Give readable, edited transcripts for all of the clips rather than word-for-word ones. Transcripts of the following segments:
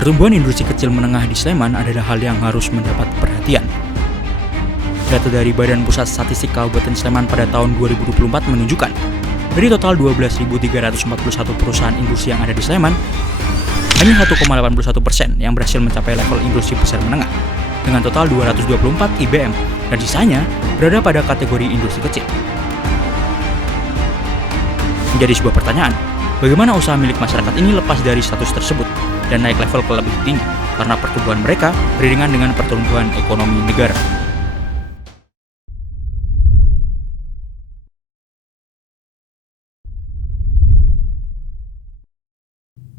Pertumbuhan industri kecil menengah di Sleman adalah hal yang harus mendapat perhatian. Data dari Badan Pusat Statistik Kabupaten Sleman pada tahun 2024 menunjukkan, dari total 12.341 perusahaan industri yang ada di Sleman, hanya 1,81% yang berhasil mencapai level industri besar menengah, dengan total 224 IBM, dan sisanya berada pada kategori industri kecil. Menjadi sebuah pertanyaan, bagaimana usaha milik masyarakat ini lepas dari status tersebut dan naik level ke lebih tinggi karena pertumbuhan mereka beriringan dengan pertumbuhan ekonomi negara.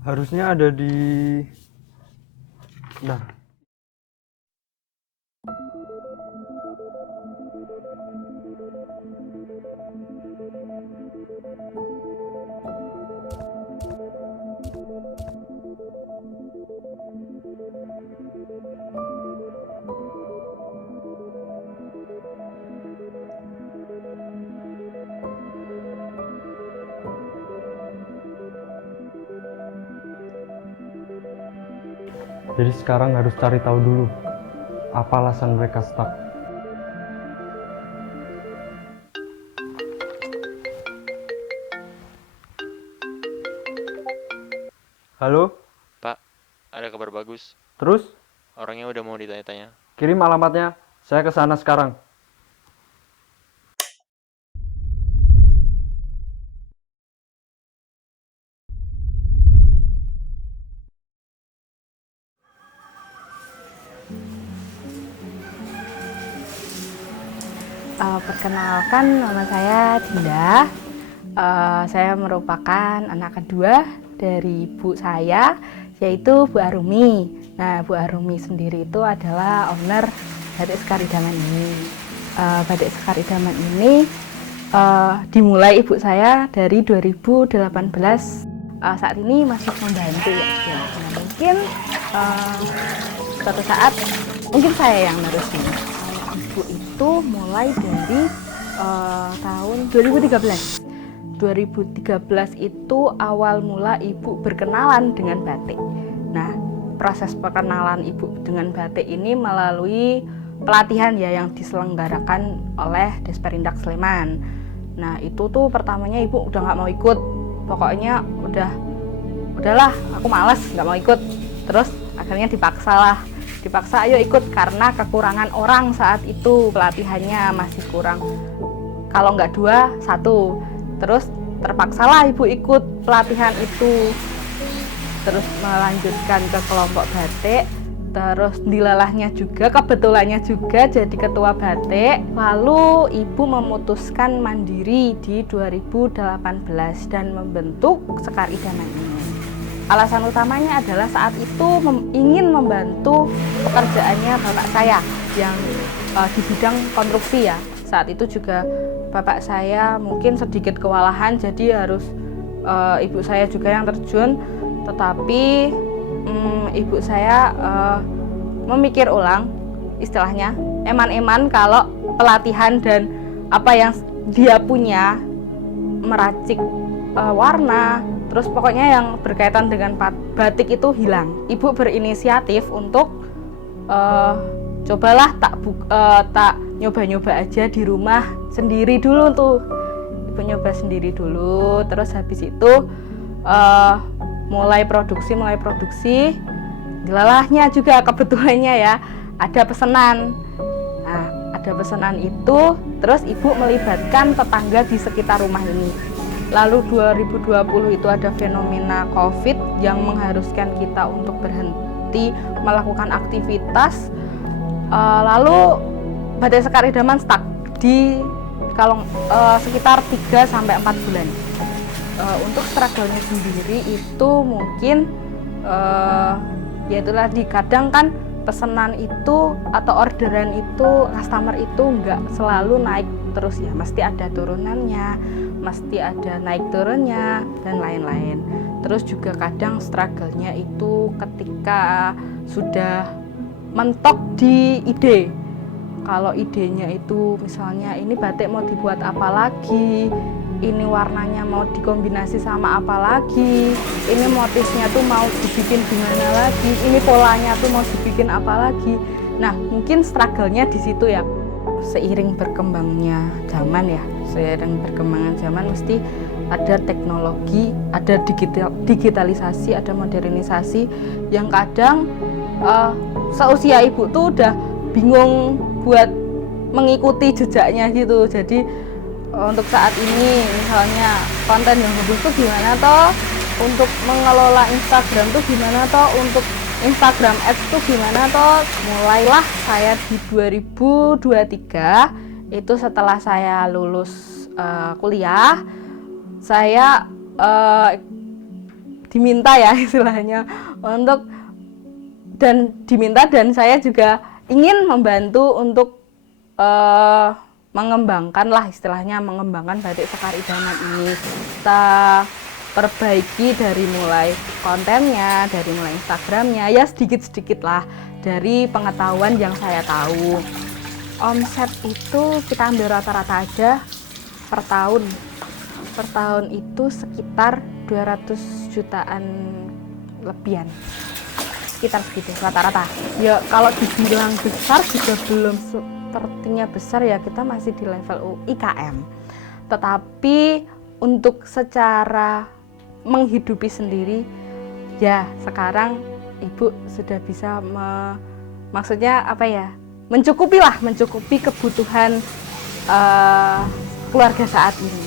Harusnya ada di Jadi sekarang harus cari tahu dulu apa alasan mereka stuck. Halo, Pak, ada kabar bagus. terus Orangnya udah mau ditanya-tanya. kirim alamatnya, saya ke sana sekarang. Perkenalkan, nama saya Dinda. Saya merupakan anak kedua dari ibu saya, yaitu Bu Arumi. Nah, Bu Arumi sendiri itu adalah owner Batik Sekar Idaman ini. Batik Sekar Idaman ini dimulai ibu saya dari 2018. Saat ini masih membantu ya. Nah, mungkin suatu saat mungkin saya yang nerusin. Ibu itu mulai dari tahun 2013. 2013 itu awal mula ibu berkenalan dengan batik. Nah, proses perkenalan ibu dengan batik ini melalui pelatihan ya yang diselenggarakan oleh Desperindak Sleman. Nah, itu tuh pertamanya ibu udah nggak mau ikut. Pokoknya udahlah, aku malas nggak mau ikut. Terus akhirnya dipaksa ayo ikut karena kekurangan orang saat itu, pelatihannya masih kurang, kalau nggak 2, 1. Terus terpaksalah ibu ikut pelatihan itu, terus melanjutkan ke kelompok batik, terus dilalahnya juga, kebetulannya juga jadi ketua batik. Lalu ibu memutuskan mandiri di 2018 dan membentuk Sekar Idaman ini. Alasan utamanya adalah saat itu ingin membantu pekerjaannya bapak saya yang di bidang konstruksi ya. Saat itu juga bapak saya mungkin sedikit kewalahan, jadi harus ibu saya juga yang terjun. Tetapi ibu saya memikir ulang, istilahnya eman-eman kalau pelatihan dan apa yang dia punya, meracik warna, terus pokoknya yang berkaitan dengan batik itu hilang. Ibu berinisiatif untuk cobalah tak nyoba-nyoba aja di rumah sendiri dulu tuh. Ibu nyoba sendiri dulu, terus habis itu mulai produksi. Dilalahnya juga kebetulannya ya ada pesanan. Nah, ada pesanan itu, terus ibu melibatkan tetangga di sekitar rumah ini. Lalu 2020 itu ada fenomena COVID yang mengharuskan kita untuk berhenti melakukan aktivitas. Lalu Batik Sekar Idaman stuck di sekitar 3-4 bulan. Untuk struggle-nya sendiri itu mungkin ya itulah, kadang kan pesanan itu atau orderan itu, customer itu nggak selalu naik terus ya, mesti ada turunannya, mesti ada naik turunnya dan lain-lain. Terus juga kadang struggle-nya itu ketika sudah mentok di ide. Kalau idenya itu misalnya ini batik mau dibuat apa lagi, ini warnanya mau dikombinasi sama apa lagi, ini motifnya tuh mau dibikin gimana lagi, ini polanya tuh mau dibikin apa lagi. Nah, mungkin struggle-nya di situ ya. Seiring berkembangnya zaman ya, seiring perkembangan zaman mesti ada teknologi, ada digitalisasi, ada modernisasi yang kadang seusia ibu tuh udah bingung buat mengikuti jejaknya gitu. Jadi untuk saat ini misalnya konten yang bagus tuh gimana toh, untuk mengelola Instagram tuh gimana toh, untuk Instagram Ads tuh gimana toh. Mulailah saya di 2023 itu setelah saya lulus kuliah, saya diminta ya istilahnya untuk dan saya juga ingin membantu untuk mengembangkan lah istilahnya, mengembangkan batik Sekar Idaman ini. Kita perbaiki dari mulai kontennya, dari mulai Instagramnya, ya sedikit-sedikit lah dari pengetahuan yang saya tahu. Omset itu kita ambil rata-rata aja per tahun. Per tahun itu sekitar 200 jutaan lebihan. Sekitar segitu rata-rata. Ya kalau dibilang besar juga belum sepertinya besar ya, kita masih di level IKM. Tetapi untuk secara menghidupi sendiri ya sekarang ibu sudah bisa maksudnya apa ya, mencukupi kebutuhan keluarga saat ini.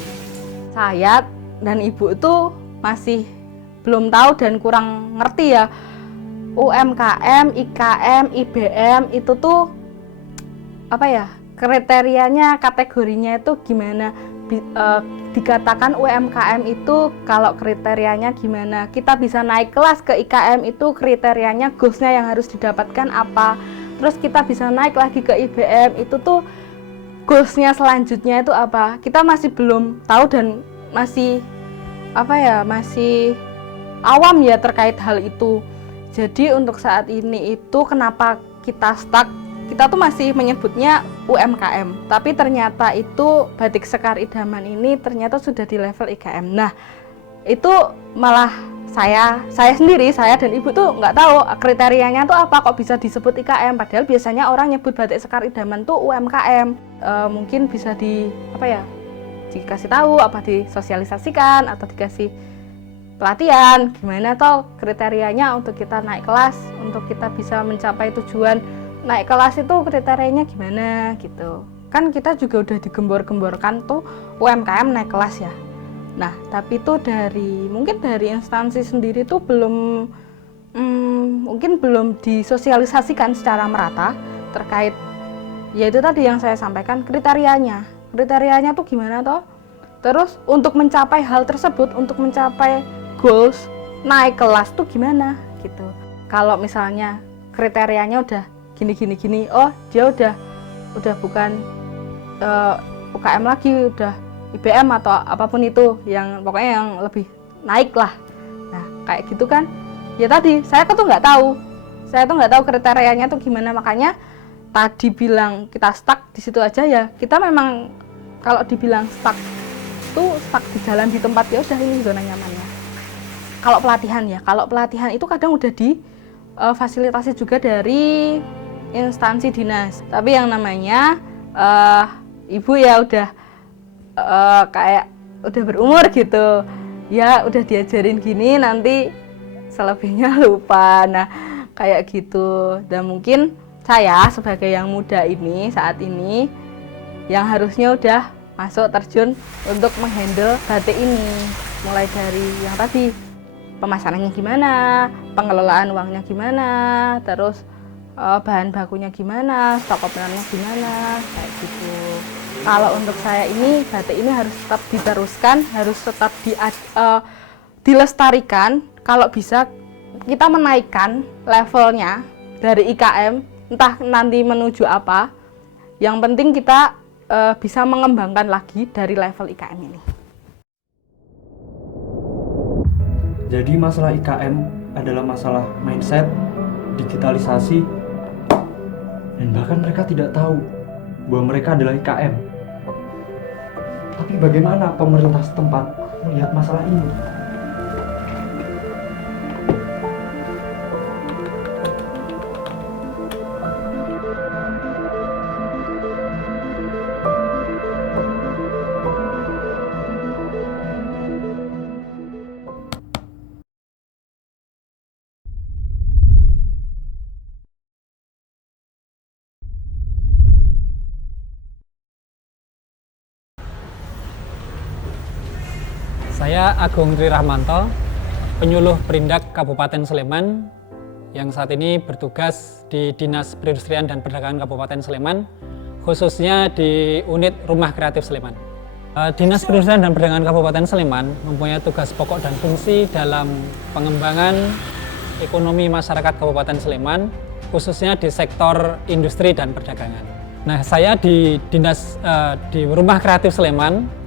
Saya dan ibu itu masih belum tahu dan kurang ngerti ya UMKM, IKM, IBM itu tuh apa ya, kriterianya, kategorinya itu gimana. Dikatakan UMKM itu kalau kriterianya gimana, kita bisa naik kelas ke IKM itu kriterianya, goalsnya yang harus didapatkan apa, terus kita bisa naik lagi ke IBM itu tuh goalsnya selanjutnya itu apa, kita masih belum tahu dan masih apa ya, masih awam ya terkait hal itu. Jadi untuk saat ini itu kenapa kita stuck, kita tuh masih menyebutnya UMKM, tapi ternyata itu batik Sekar Idaman ini ternyata sudah di level IKM. Nah itu malah saya sendiri, saya dan ibu tuh nggak tahu kriterianya tuh apa, kok bisa disebut IKM, padahal biasanya orang nyebut batik Sekar Idaman tuh UMKM. Mungkin bisa dikasih tahu, apa disosialisasikan atau dikasih pelatihan gimana toh kriterianya untuk kita naik kelas, untuk kita bisa mencapai tujuan naik kelas itu kriterianya gimana gitu. Kan kita juga udah digembor-gemborkan tuh UMKM naik kelas ya. Nah tapi tuh mungkin dari instansi sendiri tuh mungkin belum disosialisasikan secara merata terkait yaitu tadi yang saya sampaikan, kriterianya tuh gimana toh. Terus untuk mencapai hal tersebut, untuk mencapai goals naik kelas tuh gimana gitu. Kalau misalnya kriterianya udah gini, oh dia udah bukan UKM lagi, udah IBM atau apapun itu, yang pokoknya yang lebih naik lah. Nah kayak gitu kan, ya tadi saya tuh nggak tahu kriterianya tuh gimana, makanya tadi bilang kita stuck di situ aja ya. Kita memang kalau dibilang stuck di jalan, di tempat, ya udah ini zona nyamannya. Kalau pelatihan itu kadang udah difasilitasi juga dari instansi dinas, tapi yang namanya ibu ya udah kayak udah berumur gitu ya, udah diajarin gini nanti selebihnya lupa. Nah kayak gitu. Dan mungkin saya sebagai yang muda ini saat ini yang harusnya udah masuk terjun untuk menghandle batik ini, mulai dari yang tadi pemasarannya gimana, pengelolaan uangnya gimana, terus bahan bakunya gimana, stok operannya gimana, kayak gitu. Kalau untuk saya ini, batik ini harus tetap diteruskan, harus tetap dilestarikan. Kalau bisa kita menaikkan levelnya dari IKM, entah nanti menuju apa, yang penting kita bisa mengembangkan lagi dari level IKM ini. Jadi masalah IKM adalah masalah mindset, digitalisasi, dan bahkan mereka tidak tahu bahwa mereka adalah IKM. Tapi bagaimana pemerintah setempat melihat masalah ini? Saya Agung Tri Rahmanto, penyuluh Perindak Kabupaten Sleman yang saat ini bertugas di Dinas Perindustrian dan Perdagangan Kabupaten Sleman, khususnya di unit Rumah Kreatif Sleman. Dinas Perindustrian dan Perdagangan Kabupaten Sleman mempunyai tugas pokok dan fungsi dalam pengembangan ekonomi masyarakat Kabupaten Sleman, khususnya di sektor industri dan perdagangan. Nah, saya di Rumah Kreatif Sleman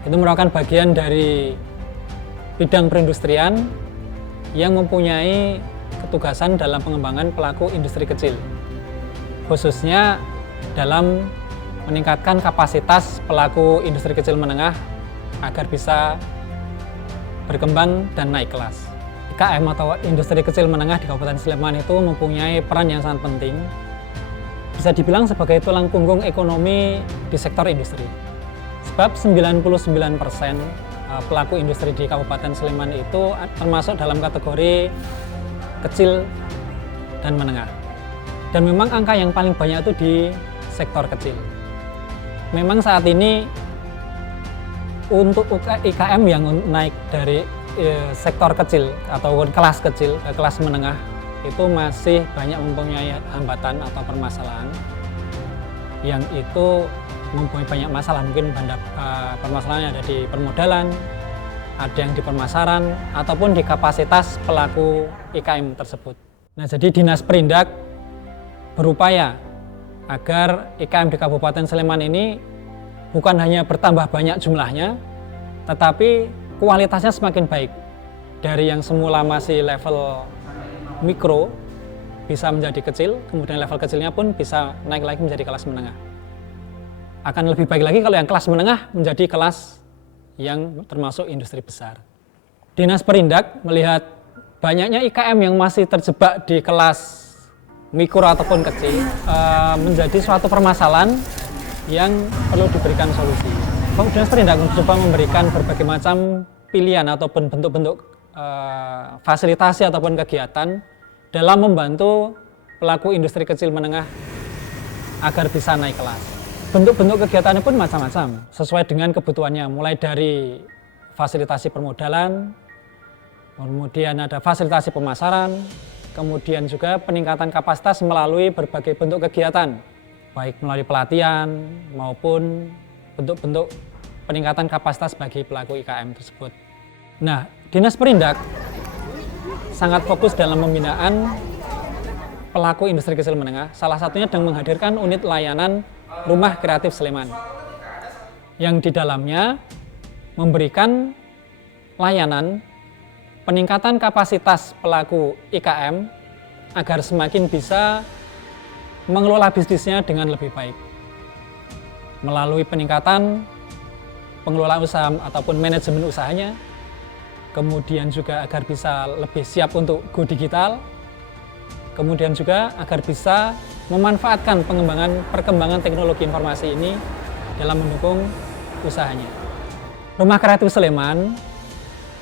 itu merupakan bagian dari bidang perindustrian yang mempunyai ketugasan dalam pengembangan pelaku industri kecil, khususnya dalam meningkatkan kapasitas pelaku industri kecil menengah agar bisa berkembang dan naik kelas. IKM atau industri kecil menengah di Kabupaten Sleman itu mempunyai peran yang sangat penting, bisa dibilang sebagai tulang punggung ekonomi di sektor industri. Sebab 99% pelaku industri di Kabupaten Sleman itu termasuk dalam kategori kecil dan menengah. Dan memang angka yang paling banyak itu di sektor kecil. Memang saat ini untuk IKM yang naik dari sektor kecil atau kelas kecil ke kelas menengah itu masih banyak mempunyai hambatan atau permasalahan yang itu mempunyai banyak masalah. Mungkin permasalahannya ada di permodalan, ada yang di pemasaran, ataupun di kapasitas pelaku IKM tersebut. Nah, jadi Dinas Perindak berupaya agar IKM di Kabupaten Sleman ini bukan hanya bertambah banyak jumlahnya, tetapi kualitasnya semakin baik. Dari yang semula masih level mikro, bisa menjadi kecil, kemudian level kecilnya pun bisa naik lagi menjadi kelas menengah. Akan lebih baik lagi kalau yang kelas menengah menjadi kelas yang termasuk industri besar. Dinas Perindak melihat banyaknya IKM yang masih terjebak di kelas mikro ataupun kecil menjadi suatu permasalahan yang perlu diberikan solusi. Dinas Perindak mencoba memberikan berbagai macam pilihan ataupun bentuk-bentuk fasilitasi ataupun kegiatan dalam membantu pelaku industri kecil menengah agar bisa naik kelas. Bentuk-bentuk kegiatannya pun macam-macam, sesuai dengan kebutuhannya, mulai dari fasilitasi permodalan, kemudian ada fasilitasi pemasaran, kemudian juga peningkatan kapasitas melalui berbagai bentuk kegiatan, baik melalui pelatihan maupun bentuk-bentuk peningkatan kapasitas bagi pelaku IKM tersebut. Nah, Dinas Perindak sangat fokus dalam pembinaan pelaku industri kecil menengah, salah satunya dengan menghadirkan unit layanan Rumah Kreatif Sleman yang di dalamnya memberikan layanan peningkatan kapasitas pelaku IKM agar semakin bisa mengelola bisnisnya dengan lebih baik melalui peningkatan pengelolaan usaha ataupun manajemen usahanya, kemudian juga agar bisa lebih siap untuk go digital, kemudian juga agar bisa memanfaatkan perkembangan teknologi informasi ini dalam mendukung usahanya. Rumah Kreatif Sleman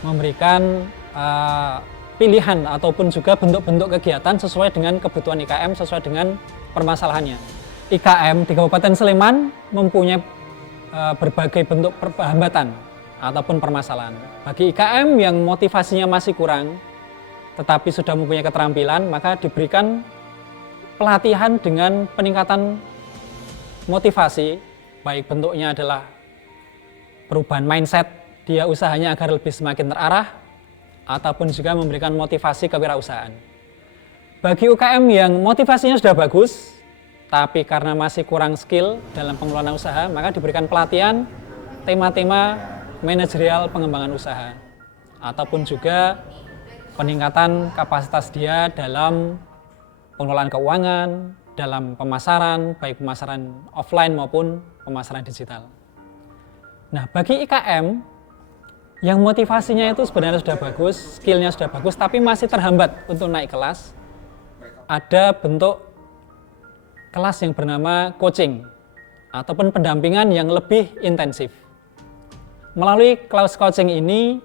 memberikan pilihan ataupun juga bentuk-bentuk kegiatan sesuai dengan kebutuhan IKM, sesuai dengan permasalahannya. IKM di Kabupaten Sleman mempunyai berbagai bentuk hambatan ataupun permasalahan. Bagi IKM yang motivasinya masih kurang, tetapi sudah mempunyai keterampilan, maka diberikan pelatihan dengan peningkatan motivasi, baik bentuknya adalah perubahan mindset dia usahanya agar lebih semakin terarah, ataupun juga memberikan motivasi kewirausahaan. Bagi UKM yang motivasinya sudah bagus, tapi karena masih kurang skill dalam pengelolaan usaha, maka diberikan pelatihan tema-tema manajerial pengembangan usaha, ataupun juga peningkatan kapasitas dia dalam pengelolaan keuangan, dalam pemasaran, baik pemasaran offline maupun pemasaran digital. Nah, bagi IKM yang motivasinya itu sebenarnya sudah bagus, skillnya sudah bagus, tapi masih terhambat untuk naik kelas, ada bentuk kelas yang bernama coaching ataupun pendampingan yang lebih intensif. Melalui kelas coaching ini,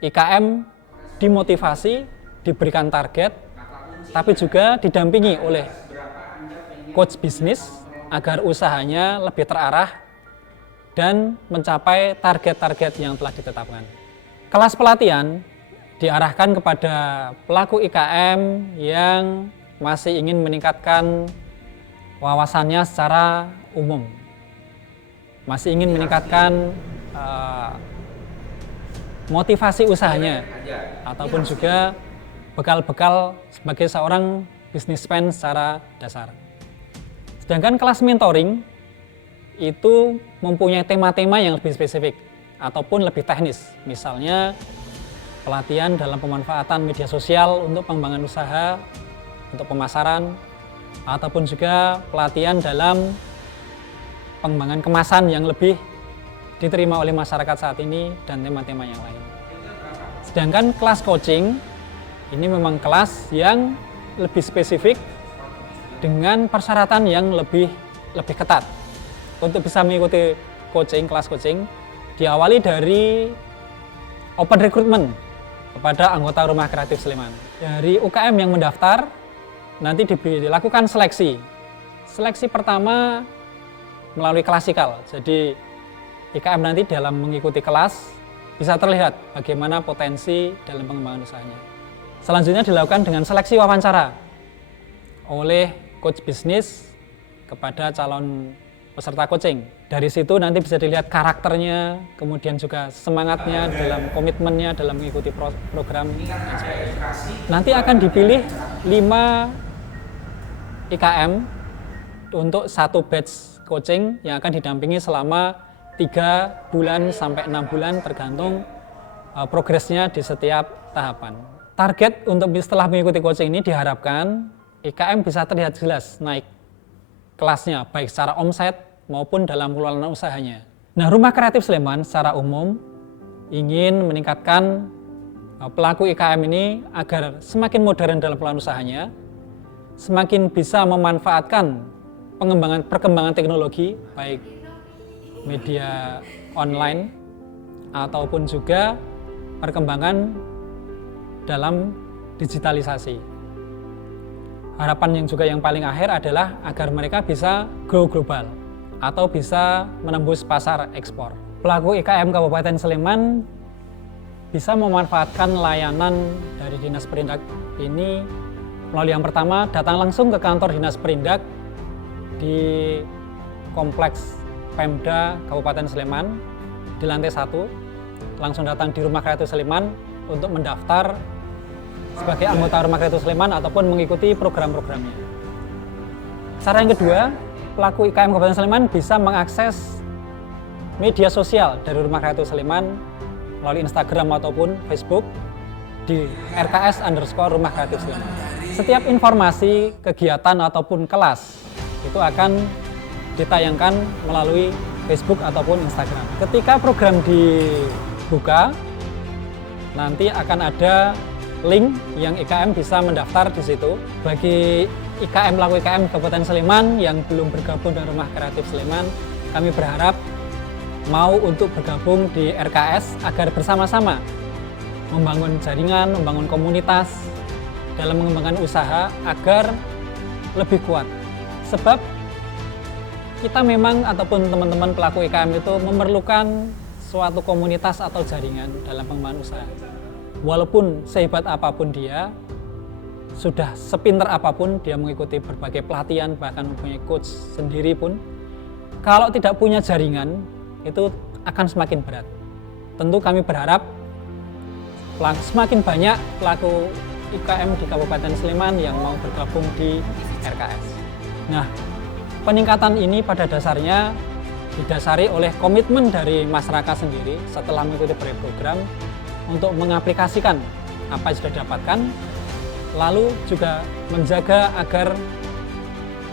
IKM dimotivasi, diberikan target, tapi juga didampingi oleh coach bisnis agar usahanya lebih terarah dan mencapai target-target yang telah ditetapkan. Kelas pelatihan diarahkan kepada pelaku IKM yang masih ingin meningkatkan wawasannya secara umum, masih ingin meningkatkan motivasi usahanya, ataupun juga bekal-bekal sebagai seorang businessman secara dasar. Sedangkan kelas mentoring itu mempunyai tema-tema yang lebih spesifik ataupun lebih teknis, misalnya pelatihan dalam pemanfaatan media sosial untuk pengembangan usaha, untuk pemasaran, ataupun juga pelatihan dalam pengembangan kemasan yang lebih diterima oleh masyarakat saat ini dan tema-tema yang lain. Sedangkan kelas coaching ini memang kelas yang lebih spesifik dengan persyaratan yang lebih ketat. Untuk bisa mengikuti kelas coaching, diawali dari open recruitment kepada anggota Rumah Kreatif Sleman. Dari UKM yang mendaftar, nanti dilakukan seleksi. Seleksi pertama melalui klasikal, jadi IKM nanti dalam mengikuti kelas bisa terlihat bagaimana potensi dalam pengembangan usahanya. Selanjutnya dilakukan dengan seleksi wawancara oleh coach bisnis kepada calon peserta coaching. Dari situ nanti bisa dilihat karakternya, kemudian juga semangatnya dalam komitmennya dalam mengikuti program dan sebagainya. Nanti akan dipilih 5 IKM untuk satu batch coaching yang akan didampingi selama 3 bulan sampai 6 bulan tergantung progresnya di setiap tahapan. Target untuk setelah mengikuti coaching ini diharapkan IKM bisa terlihat jelas naik kelasnya, baik secara omset maupun dalam pengelolaan usahanya. Nah, Rumah Kreatif Sleman secara umum ingin meningkatkan pelaku IKM ini agar semakin modern dalam pengelolaan usahanya, semakin bisa memanfaatkan perkembangan teknologi, baik media online ataupun juga perkembangan dalam digitalisasi. Harapan yang juga yang paling akhir adalah agar mereka bisa go global atau bisa menembus pasar ekspor. Pelaku IKM Kabupaten Sleman bisa memanfaatkan layanan dari Dinas Perindak ini melalui yang pertama, datang langsung ke kantor Dinas Perindak di Kompleks Pemda Kabupaten Sleman di lantai 1, langsung datang di Rumah Kreatif Sleman untuk mendaftar sebagai anggota Rumah Kreatif Sleman ataupun mengikuti program-programnya. Cara yang kedua, pelaku IKM Kabupaten Sleman bisa mengakses media sosial dari Rumah Kreatif Sleman melalui Instagram ataupun Facebook di RKS_Rumah Kreatif Sleman. Setiap informasi, kegiatan ataupun kelas itu akan ditayangkan melalui Facebook ataupun Instagram. Ketika program dibuka, nanti akan ada link yang IKM bisa mendaftar di situ. Bagi IKM pelaku IKM Kabupaten Sleman yang belum bergabung dengan Rumah Kreatif Sleman, kami berharap mau untuk bergabung di RKS agar bersama-sama membangun jaringan, membangun komunitas dalam mengembangkan usaha agar lebih kuat. Sebab kita memang ataupun teman-teman pelaku IKM itu memerlukan suatu komunitas atau jaringan dalam pengembangan usaha. Walaupun sehebat apapun dia, sudah sepintar apapun dia mengikuti berbagai pelatihan, bahkan mempunyai coach sendiri pun, kalau tidak punya jaringan, itu akan semakin berat. Tentu kami berharap semakin banyak pelaku IKM di Kabupaten Sleman yang mau bergabung di RKS. Nah, peningkatan ini pada dasarnya didasari oleh komitmen dari masyarakat sendiri setelah mengikuti program untuk mengaplikasikan apa yang sudah didapatkan, lalu juga menjaga agar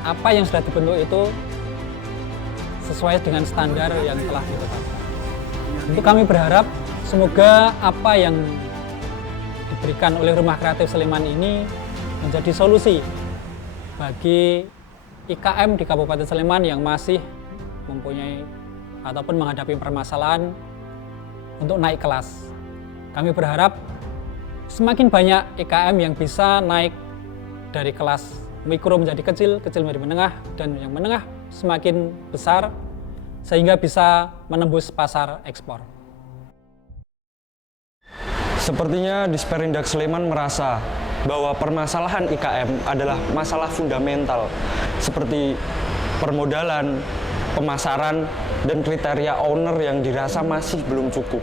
apa yang sudah dibentuk itu sesuai dengan standar yang telah ditetapkan. Untuk kami berharap semoga apa yang diberikan oleh Rumah Kreatif Sleman ini menjadi solusi bagi IKM di Kabupaten Sleman yang masih mempunyai ataupun menghadapi permasalahan untuk naik kelas. Kami berharap semakin banyak IKM yang bisa naik dari kelas mikro menjadi kecil, kecil menjadi menengah, dan yang menengah semakin besar sehingga bisa menembus pasar ekspor. Sepertinya Disperindak Sleman merasa bahwa permasalahan IKM adalah masalah fundamental seperti permodalan, pemasaran, dan kriteria owner yang dirasa masih belum cukup.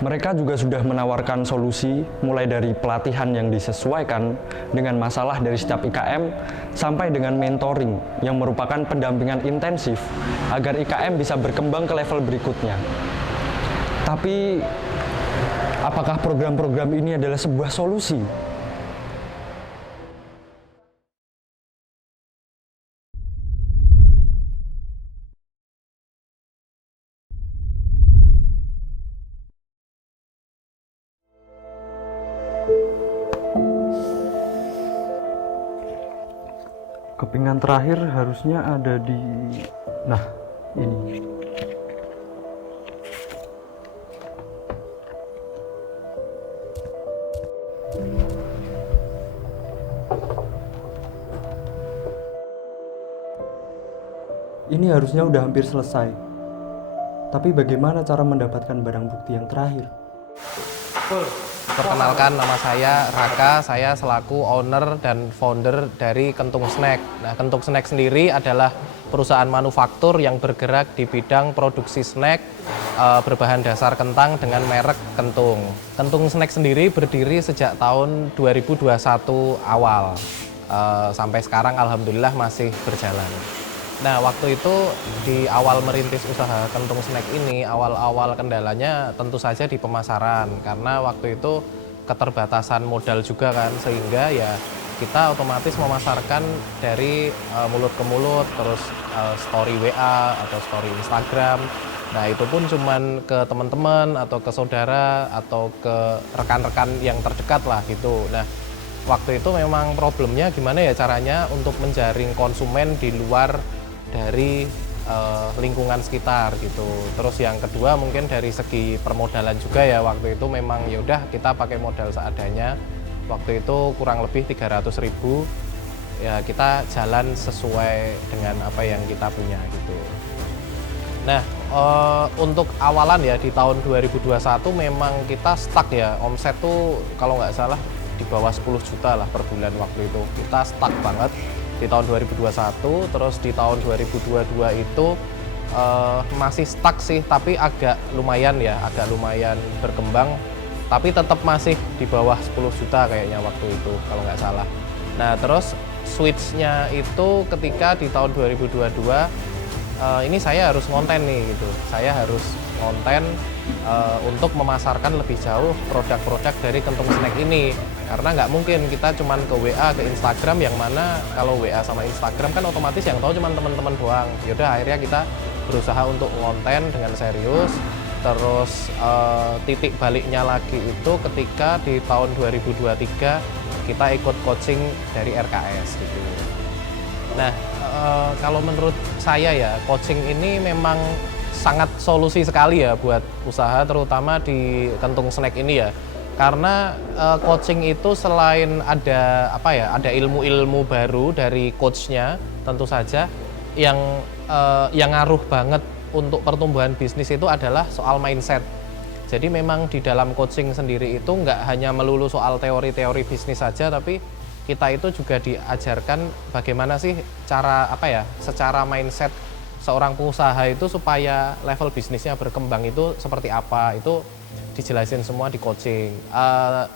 Mereka juga sudah menawarkan solusi mulai dari pelatihan yang disesuaikan dengan masalah dari setiap IKM sampai dengan mentoring yang merupakan pendampingan intensif agar IKM bisa berkembang ke level berikutnya. Tapi apakah program-program ini adalah sebuah solusi? Kepingan terakhir harusnya ada di... Nah, ini. Ini harusnya udah hampir selesai. Tapi bagaimana cara mendapatkan barang bukti yang terakhir? Perkenalkan, nama saya Raka, saya selaku owner dan founder dari Kentung Snack. Nah, Kentung Snack sendiri adalah perusahaan manufaktur yang bergerak di bidang produksi snack berbahan dasar kentang dengan merek Kentung. Kentung Snack sendiri berdiri sejak tahun 2021 awal, sampai sekarang alhamdulillah masih berjalan. Nah, waktu itu di awal merintis usaha Kentung Snack ini, awal-awal kendalanya tentu saja di pemasaran, karena waktu itu keterbatasan modal juga kan, sehingga ya kita otomatis memasarkan dari mulut ke mulut, terus story WA atau story Instagram. Nah, itu pun cuman ke teman-teman atau ke saudara atau ke rekan-rekan yang terdekat lah gitu. Nah, waktu itu memang problemnya gimana ya caranya untuk menjaring konsumen di luar dari lingkungan sekitar gitu. Terus yang kedua mungkin dari segi permodalan juga ya, waktu itu memang ya udah kita pakai modal seadanya. Waktu itu kurang lebih 300.000 ya, kita jalan sesuai dengan apa yang kita punya gitu. Nah, untuk awalan ya di tahun 2021 memang kita stuck ya, omset tuh kalau nggak salah di bawah 10 juta lah per bulan waktu itu. Kita stuck banget di tahun 2021, terus di tahun 2022 itu masih stuck sih, tapi agak lumayan berkembang, tapi tetap masih di bawah 10 juta kayaknya waktu itu kalau nggak salah. Nah, terus switch-nya itu ketika di tahun 2022 ini saya harus ngonten nih gitu, saya harus ngonten untuk memasarkan lebih jauh produk-produk dari Kentung Snack ini, karena nggak mungkin kita cuman ke WA, ke Instagram, yang mana kalau WA sama Instagram kan otomatis yang tahu cuman teman-teman doang. Yaudah akhirnya kita berusaha untuk ngonten dengan serius. Terus titik baliknya lagi itu ketika di tahun 2023 kita ikut coaching dari RKS gitu. Nah, kalau menurut saya ya, coaching ini memang sangat solusi sekali ya buat usaha, terutama di Kentung Snack ini ya. Karena coaching itu selain ada ada ilmu-ilmu baru dari coachnya, tentu saja yang ngaruh banget untuk pertumbuhan bisnis itu adalah soal mindset. Jadi memang di dalam coaching sendiri itu nggak hanya melulu soal teori-teori bisnis saja, tapi kita itu juga diajarkan bagaimana sih cara secara mindset seorang pengusaha itu supaya level bisnisnya berkembang itu seperti apa, itu dijelasin semua di coaching.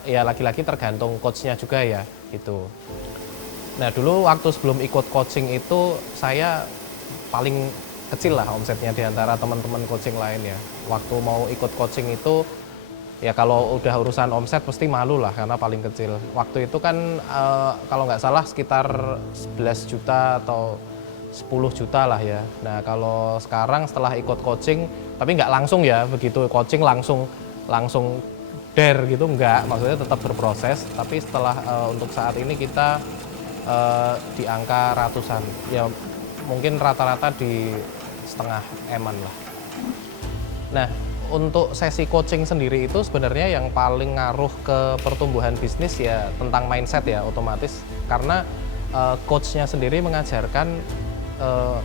Ya lagi-lagi tergantung coachnya juga ya gitu. Nah, dulu waktu sebelum ikut coaching itu saya paling kecil lah omsetnya di antara teman-teman coaching lain ya. Waktu mau ikut coaching itu ya kalau udah urusan omset pasti malu lah karena paling kecil. Waktu itu kan kalau nggak salah sekitar 11 juta atau 10 juta lah ya. Nah, kalau sekarang setelah ikut coaching Tapi nggak langsung ya, begitu coaching langsung dare gitu, enggak, maksudnya tetap berproses. Tapi setelah untuk saat ini kita di angka ratusan, ya mungkin rata-rata di setengah eman lah. Nah, untuk sesi coaching sendiri itu sebenarnya yang paling ngaruh ke pertumbuhan bisnis ya tentang mindset ya otomatis, karena coachnya sendiri mengajarkan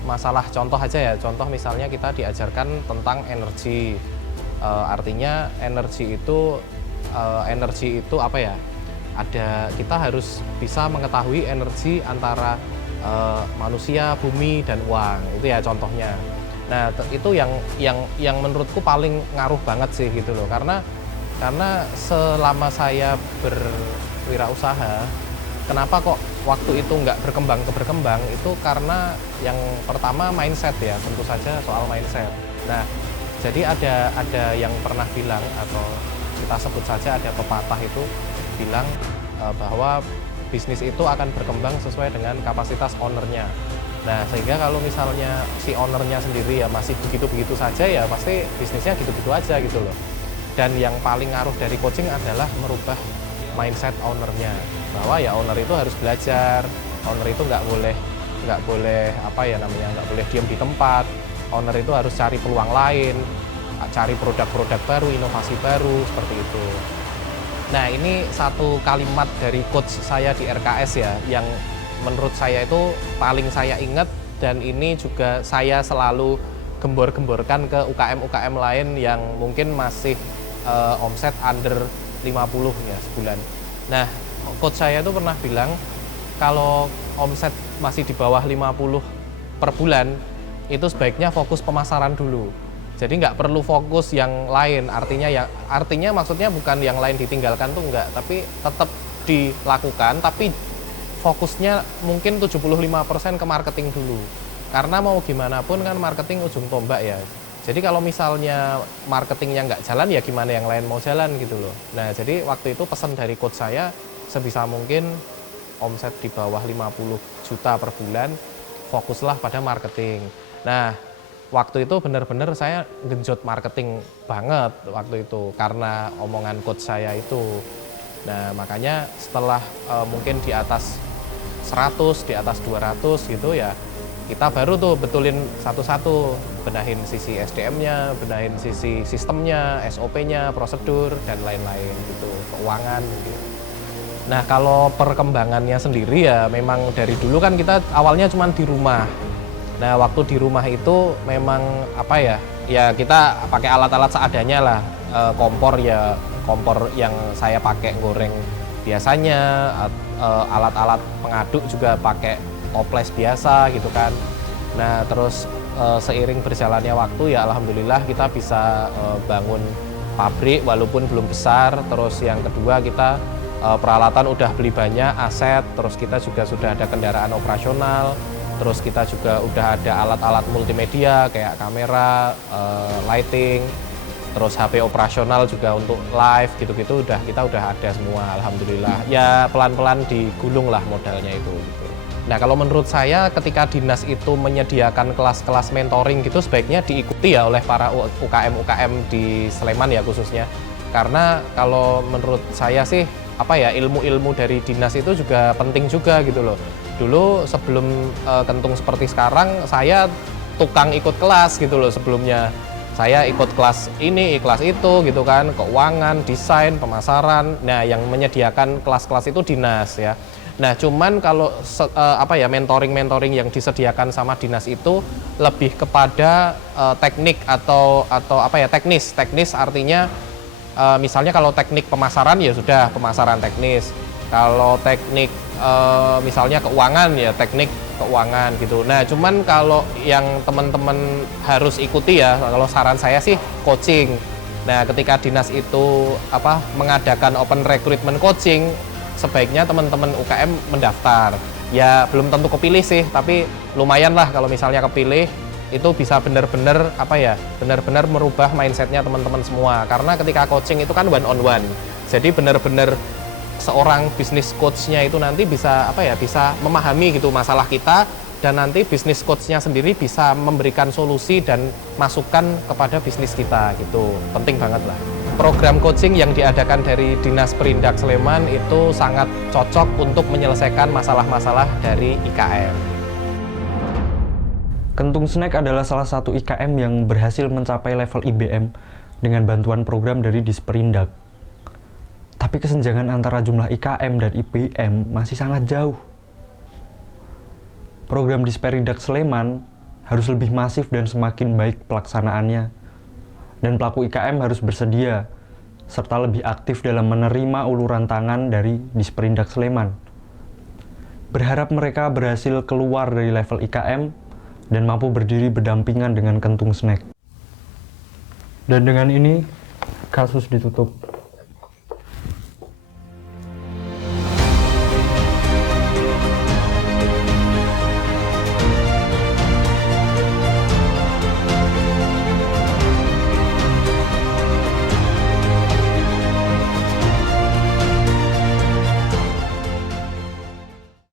masalah, contoh aja ya, contoh misalnya kita diajarkan tentang energi, artinya energi itu apa ya, kita harus bisa mengetahui energi antara manusia, bumi, dan uang, itu ya contohnya. Nah, itu yang menurutku paling ngaruh banget sih gitu loh, karena selama saya berwirausaha, kenapa kok waktu itu nggak berkembang itu karena yang pertama mindset ya, tentu saja soal mindset. Nah, jadi ada yang pernah bilang, atau kita sebut saja ada pepatah itu bilang bahwa bisnis itu akan berkembang sesuai dengan kapasitas ownernya. Nah, sehingga kalau misalnya si ownernya sendiri ya masih begitu-begitu saja, ya pasti bisnisnya gitu-gitu aja gitu loh. Dan yang paling ngaruh dari coaching adalah merubah mindset ownernya, bahwa ya owner itu harus belajar, owner itu nggak boleh apa ya namanya, nggak boleh diam di tempat, owner itu harus cari peluang lain, cari produk-produk baru, inovasi baru, seperti itu. Nah, ini satu kalimat dari coach saya di RKS ya, yang menurut saya itu paling saya ingat, dan ini juga saya selalu gembor-gemborkan ke UKM-UKM lain yang mungkin masih omset under 50 ya sebulan. Nah, coach saya itu pernah bilang kalau omset masih di bawah 50 per bulan, itu sebaiknya fokus pemasaran dulu. Jadi nggak perlu fokus yang lain, artinya maksudnya bukan yang lain ditinggalkan tuh enggak, tapi tetap dilakukan, tapi fokusnya mungkin 75% ke marketing dulu. Karena mau gimana pun kan marketing ujung tombak ya. Jadi kalau misalnya marketingnya nggak jalan, ya gimana yang lain mau jalan gitu loh. Nah, jadi waktu itu pesan dari coach saya, sebisa mungkin omset di bawah 50 juta per bulan, fokuslah pada marketing. Nah, waktu itu benar-benar saya genjot marketing banget waktu itu, karena omongan coach saya itu. Nah, makanya setelah mungkin di atas 100, di atas 200 gitu ya, kita baru tuh betulin satu-satu, benahin sisi SDM-nya, benahin sisi sistemnya, SOP-nya, prosedur, dan lain-lain gitu, keuangan gitu. Nah, kalau perkembangannya sendiri ya memang dari dulu kan kita awalnya cuma di rumah. Nah, waktu di rumah itu memang apa ya, ya kita pakai alat-alat seadanya lah, kompor yang saya pakai goreng biasanya, alat-alat pengaduk juga pakai toples biasa gitu kan. Nah, terus seiring berjalannya waktu ya alhamdulillah kita bisa bangun pabrik walaupun belum besar. Terus yang kedua, kita peralatan udah beli banyak, aset, terus kita juga sudah ada kendaraan operasional, terus kita juga udah ada alat-alat multimedia kayak kamera, lighting, terus HP operasional juga untuk live gitu-gitu, kita udah ada semua alhamdulillah. Ya pelan-pelan digulung lah modalnya itu gitu. Nah, kalau menurut saya ketika dinas itu menyediakan kelas-kelas mentoring gitu, sebaiknya diikuti ya oleh para UKM-UKM di Sleman ya khususnya. Karena kalau menurut saya sih apa ya, ilmu-ilmu dari dinas itu juga penting juga gitu loh. Dulu sebelum kentung seperti sekarang, saya tukang ikut kelas gitu loh sebelumnya. Saya ikut kelas ini, kelas itu gitu kan, keuangan, desain, pemasaran. Nah, yang menyediakan kelas-kelas itu dinas ya. Nah, cuman kalau mentoring yang disediakan sama dinas itu lebih kepada teknik atau teknis artinya misalnya kalau teknik pemasaran ya sudah pemasaran teknis. Kalau teknik misalnya keuangan ya teknik keuangan gitu. Nah, cuman kalau yang teman-teman harus ikuti ya, kalau saran saya sih coaching. Nah, ketika dinas itu mengadakan open recruitment coaching, sebaiknya teman-teman UKM mendaftar. Ya belum tentu kepilih sih, tapi lumayan lah kalau misalnya kepilih, itu bisa benar-benar benar-benar merubah mindsetnya teman-teman semua. Karena ketika coaching itu kan one on one, jadi benar-benar seorang bisnis coachnya itu nanti bisa bisa memahami gitu masalah kita, dan nanti bisnis coach-nya sendiri bisa memberikan solusi dan masukan kepada bisnis kita gitu. Penting banget lah. Program coaching yang diadakan dari Dinas Perindak Sleman itu sangat cocok untuk menyelesaikan masalah-masalah dari IKM. Kentung Snack adalah salah satu IKM yang berhasil mencapai level IBM dengan bantuan program dari Disperindak. Tapi kesenjangan antara jumlah IKM dan IBM masih sangat jauh. Program Disperindak Sleman harus lebih masif dan semakin baik pelaksanaannya. Dan pelaku IKM harus bersedia, serta lebih aktif dalam menerima uluran tangan dari Disperindak Sleman. Berharap mereka berhasil keluar dari level IKM dan mampu berdiri berdampingan dengan Kentung Snack. Dan dengan ini, kasus ditutup.